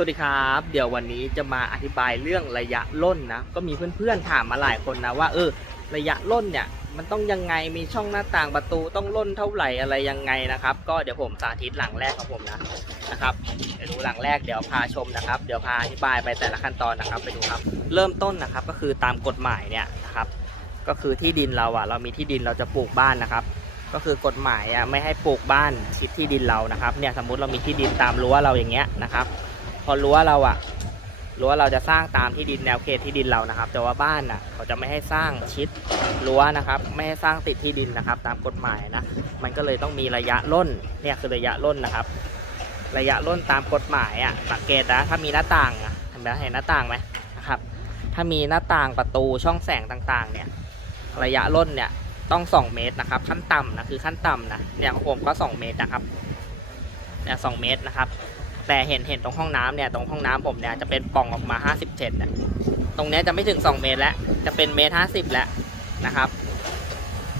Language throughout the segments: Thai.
วัสดีครับ เดี๋ยววันนี้จะมาอธิบายเรื่องระยะล่นนะ ก็มีเพื่อนๆถามมาหลายคนนะว่าเออระยะล่นเนี่ยมันต้องยังไงมีช่องหน้าต่างประตูต้องล่นเท่าไหร่อะไรยังไงนะครับ ก็เดี๋ยวผมสาธิตหลังแรกของผมนะนะครับเดี๋ยวดูหลังแรกเดี๋ยวพาชมนะครับ เดี๋ยวพาอธิบายไปแต่ละขั้นตอนนะครับไปดูครับ เริ่มต้นนะครับก็คือตามกฎหมายเนี่ยนะครับ ก็คือที่ดินเราอะเรามีที่ดินเราจะปลูกบ้านนะครับก็คือกฎหมายอะไม่ให้ปลูกบ้านชิดที่ดินเรานะครับเนี่ยสมมุติเรามีที่ดินตามรั้วเราอย่างเงี้ยนะครับ อรั้วเราอะรั้วเราจะสร้างตามที่ดินแนวเขตที่ดินเรานะครับ แต่ว่าบ้านน่ะเขาจะไม่ให้สร้างชิดรั้วนะครับ ไม่ให้สร้างติดที่ดินนะครับ ตามกฎหมายนะ มันก็เลยต้องมีระยะล่นเนี่ยคือระยะล่นนะครับ ระยะล่นตามกฎหมายอะสังเกตนะถ้ามีหน้าต่างอะเห็นไหมเห็นหน้าต่างไหมนะครับ ถ้ามีหน้าต่างประตูช่องแสงต่างๆ เนี่ย ระยะล่นเนี่ยต้อง 2 เมตรนะครับ ขั้นต่ำนะคือขั้นต่ำนะเนี่ยของผมก็ 2 เมตรนะครับเนี่ยสเมตรนะครับ แต่เห็นเห็นตรงห้องน้ำเนี่ยตรงห้องน้ำผมเนี่ยจะเป็นป่องออกมา57เซนี่ยตรงเนี้ยจะไม่ถึง 2 เมตรแล้วจะเป็นเมตร50 แล้วนะครับ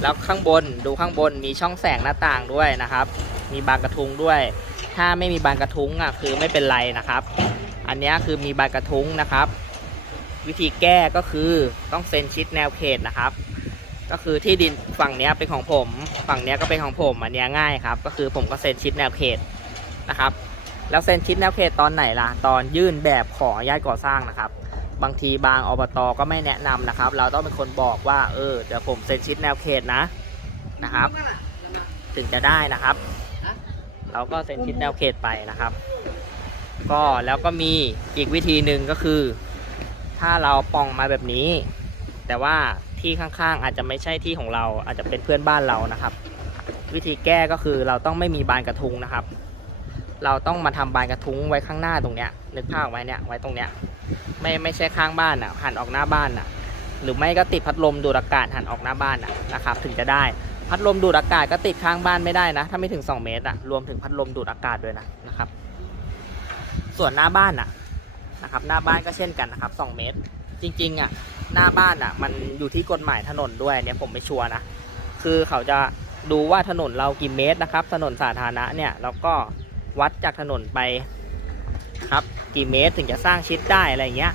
แล้วข้างบนดูข้างบนมีช่องแสงหน้าต่างด้วยนะครับ มีบานกระทุงด้วย ถ้าไม่มีบานกระทุงอะคือไม่เป็นไรนะครับ อันเนี้ยคือมีบานกระทุงนะครับ วิธีแก้ก็คือต้องเซ็นชิดแนวเขตนะครับ ก็คือที่ดินฝั่งเนี้ยเป็นของผม ฝั่งเนี้ยก็เป็นของผมอันเนี้ยง่ายครับ ก็คือผมก็เซ็นชิดแนวเขตนะครับ แล้วเซ็นชิดแนวเขตตอนไหนล่ะ ตอนยื่นแบบขออนุญาตก่อสร้างนะครับ บางทีบางอบตก็ไม่แนะนำนะครับ เราต้องเป็นคนบอกว่า เออเดี๋ยวผมเซ็นชิดแนวเขตนะนะครับ ถึงจะได้นะครับ เราก็เซ็นชิดแนวเขตไปนะครับ ก็แล้วก็มีอีกวิธีหนึ่งก็คือ ถ้าเราปองมาแบบนี้ แต่ว่าที่ข้างๆ อาจจะไม่ใช่ที่ของเราอาจจะเป็นเพื่อนบ้านเรานะครับ วิธีแก้ก็คือเราต้องไม่มีบานกระทุงนะครับ เราต้องมาทำบานกระทุ้งไว้ข้างหน้าตรงเนี้ยนึกภาพไว้เนี่ยไว้ตรงเนี้ยไม่ไม่ใช่ข้างบ้านอะหันออกหน้าบ้านอะ หรือไม่ก็ติดพัดลมดูดอากาศหันออกหน้าบ้านอะนะครับ ถึงจะได้ พัดลมดูดอากาศก็ติดข้างบ้านไม่ได้นะ ถ้าไม่ถึง 2 เมตรอะรวมถึงพัดลมดูดอากาศด้วยนะนะครับ ส่วนหน้าบ้านอะนะครับหน้าบ้านก็เช่นกันนะครับ2เมตร จริงๆอะหน้าบ้านอะ มันอยู่ที่กฎหมายถนนด้วยเนี่ยผมไม่ชัวร์นะคือเขาจะดูว่าถนนเรากี่เมตรนะครับ ถนนสาธารณะเนี่ยแล้วก็ วัดจากถนนไปครับกี่เมตรถึงจะสร้างชิดได้อะไรเงี้ย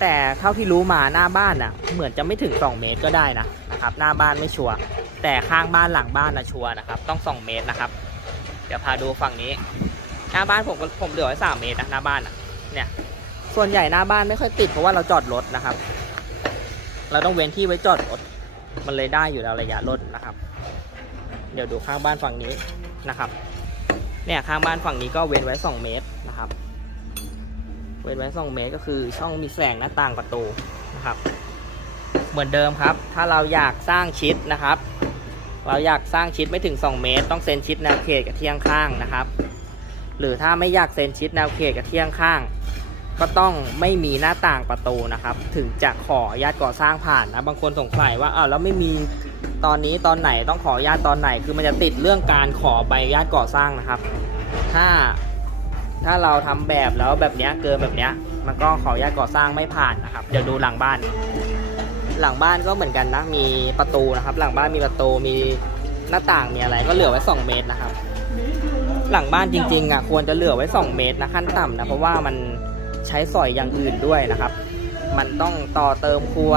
แต่เท่าที่รู้มาหน้าบ้านอะ เหมือนจะไม่ถึง 2 เมตรก็ได้นะนะครับ หน้าบ้านไม่ชัวร์แต่ข้างบ้านหลังบ้านนะชัวร์นะครับ ต้อง 2 เมตรนะครับ เดี๋ยวพาดูฝั่งนี้ หน้าบ้านผมผมเหลือไว้3เมตรนะหน้าบ้านอะเนี่ยส่วนใหญ่หน้าบ้านไม่ค่อยติดเพราะว่าเราจอดรถนะครับ เราต้องเว้นที่ไว้จอดรถมันเลยได้อยู่แล้วระยะรถนะครับ เดี๋ยวดูข้างบ้านฝั่งนี้นะครับ เนี่ยข้างบ้านฝั่งนี้ก็เว้นไว้ 2 เมตรนะครับ เว้นไว้ 2 เมตรก็คือช่องมีแสงหน้าต่างประตูนะครับ เหมือนเดิมครับ ถ้าเราอยากสร้างชิดนะครับ เราอยากสร้างชิดไม่ถึง 2 เมตร ต้องเซ็นชิดแนวเขตกับเที่ยงข้างนะครับ หรือถ้าไม่อยากเซ็นชิดแนวเขตกับเที่ยงข้าง ก็ต้องไม่มีหน้าต่างประตูนะครับ ถึงจะขอญาตก่อสร้างผ่านนะบางคนสงสัยว่าอ้าวแล้วไม่มี ตอนนี้ตอนไหนต้องขออนุญาตตอนไหนคือมันจะติดเรื่องการขอใบอนุญาตก่อสร้างนะครับ ถ้าถ้าเราทำแบบแล้วแบบเนี้ยเกินแบบเนี้ยมันก็ขออนุญาตก่อสร้างไม่ผ่านนะครับ เดี๋ยวดูหลังบ้าน หลังบ้านก็เหมือนกันนะมีประตูนะครับ หลังบ้านมีประตูมีหน้าต่างมีอะไรก็เหลือไว้ 2 เมตรนะครับ หลังบ้านจริงๆอะควรจะเหลือไว้ 2 เมตรนะขั้นต่ำนะเพราะว่ามันใช้สอยอย่างอื่นด้วยนะครับ มันต้องต่อเติมครัว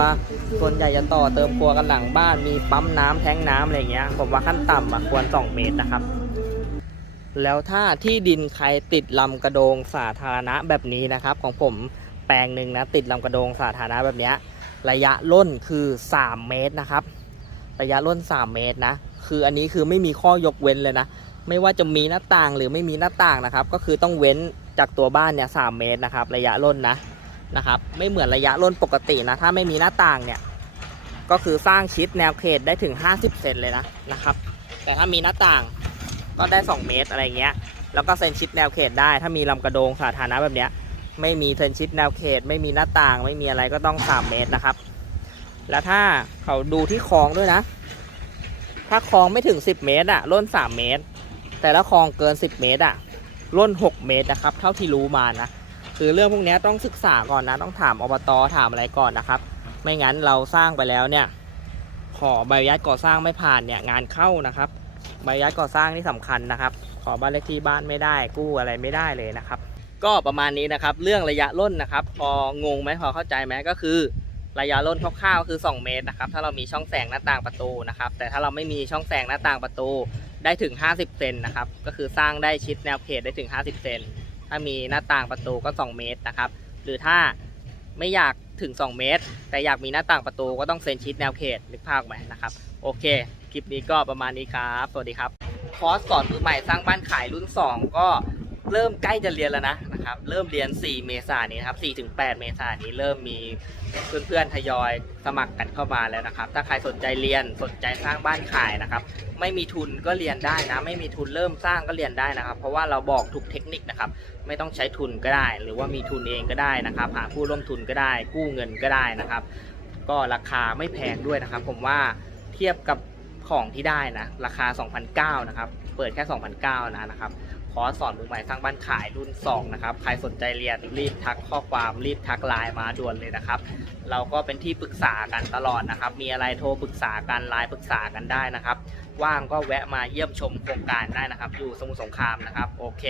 ส่วนใหญ่จะต่อเติมครัวกันหลังบ้าน มีปั๊มน้ำแท้งน้ำอะไรเงี้ย ผมว่าขั้นต่ำอะควร 2 เมตรนะครับ แล้วถ้าที่ดินใครติดลำกระโดงสาธารณะแบบนี้นะครับ ของผมแปลงหนึ่งนะติดลำกระโดงสาธารณะแบบเนี้ยระยะล่นคือ 3 เมตรนะครับ ระยะล่น 3 เมตรนะ คืออันนี้คือไม่มีข้อยกเว้นเลยนะ ไม่ว่าจะมีหน้าต่างหรือไม่มีหน้าต่างนะครับ ก็คือต้องเว้นจากตัวบ้านเนี่ยสเมตรนะครับ ระยะล่นนะ นะครับ ไม่เหมือนระยะล่นปกตินะ ถ้าไม่มีหน้าต่างเนี่ย ก็คือสร้างชิดแนวเขตได้ถึง 50 เซนเลยนะนะครับ แต่ถ้ามีหน้าต่างก็ได้ 2 เมตรอะไรเงี้ย แล้วก็เซนชิดแนวเขตได้ ถ้ามีลำกระโดงสาธารณะแบบเนี้ย ไม่มีเซนชิดแนวเขต ไม่มีหน้าต่าง ไม่มีอะไรก็ต้อง 3 เมตรนะครับ แล้วถ้าเขาดูที่คลองด้วยนะ ถ้าคลองไม่ถึง 10 เมตรอะล่น 3 เมตร แต่ละคลองเกิน 10 เมตรอะล่น 6 เมตรนะครับ เท่าที่รู้มานะ คือเรื่องพวกนี้ต้องศึกษาก่อนนะ ต้องถามอบตถามอะไรก่อนนะครับ ไม่งั้นเราสร้างไปแล้วเนี่ย ขอใบอนุญาตก่อสร้างไม่ผ่านเนี่ยงานเข้านะครับ ใบอนุญาตก่อสร้างนี่สำคัญนะครับ ขอบ้านเลขที่บ้านไม่ได้กู้อะไรไม่ได้เลยนะครับ ก็ประมาณนี้นะครับ เรื่องระยะร่นนะครับ พองงไหมพอเข้าใจไหมก็คือระยะร่นคร่าวๆคือ 2 เมตรนะครับ ถ้าเรามีช่องแสงหน้าต่างประตูนะครับ แต่ถ้าเราไม่มีช่องแสงหน้าต่างประตูได้ถึง 50 เซนนะครับ ก็คือสร้างได้ชิดแนวเขตได้ถึง 50 เซน ถ้ามีหน้าต่างประตูก็ 2 เมตรนะครับ หรือถ้าไม่อยากถึง 2 เมตร แต่อยากมีหน้าต่างประตูก็ต้องเซนชิดแนวเขตนึกภาพไหมนะครับ โอเค คลิปนี้ก็ประมาณนี้ครับ สวัสดีครับ คอร์สสอนมือใหม่สร้างบ้านขายรุ่น 2 ก็ เริ่มใกล้จะเรียนแล้วนะนะครับ เริ่มเรียน 4 เมษายนนี้ครับ4ถึง8เมษายนนี้เริ่มมีเพื่อนๆทยอยสมัครกันเข้ามาแล้วนะครับ ถ้าใครสนใจเรียนสนใจสร้างบ้านขายนะครับ ไม่มีทุนก็เรียนได้นะ ไม่มีทุนเริ่มสร้างก็เรียนได้นะครับ เพราะว่าเราบอกทุกเทคนิคนะครับ ไม่ต้องใช้ทุนก็ได้ หรือว่ามีทุนเองก็ได้นะครับ หาผู้ร่วมทุนก็ได้ กู้เงินก็ได้นะครับ ก็ราคาไม่แพงด้วยนะครับ ผมว่าเทียบกับของที่ได้นะ ราคา2,009นะครับ เปิดแค่2,009นะนะครับ คอร์สสอนมือใหม่สร้างบ้านขายรุ่น 2 นะครับ ใครสนใจเรียนรีบทักข้อความรีบทักไลน์มาด่วนเลยนะครับ เราก็เป็นที่ปรึกษากันตลอดนะครับ มีอะไรโทรปรึกษากันไลน์ปรึกษากันได้นะครับ ว่างก็แวะมาเยี่ยมชมโครงการได้นะครับ อยู่สมุทรสงครามนะครับ โอเค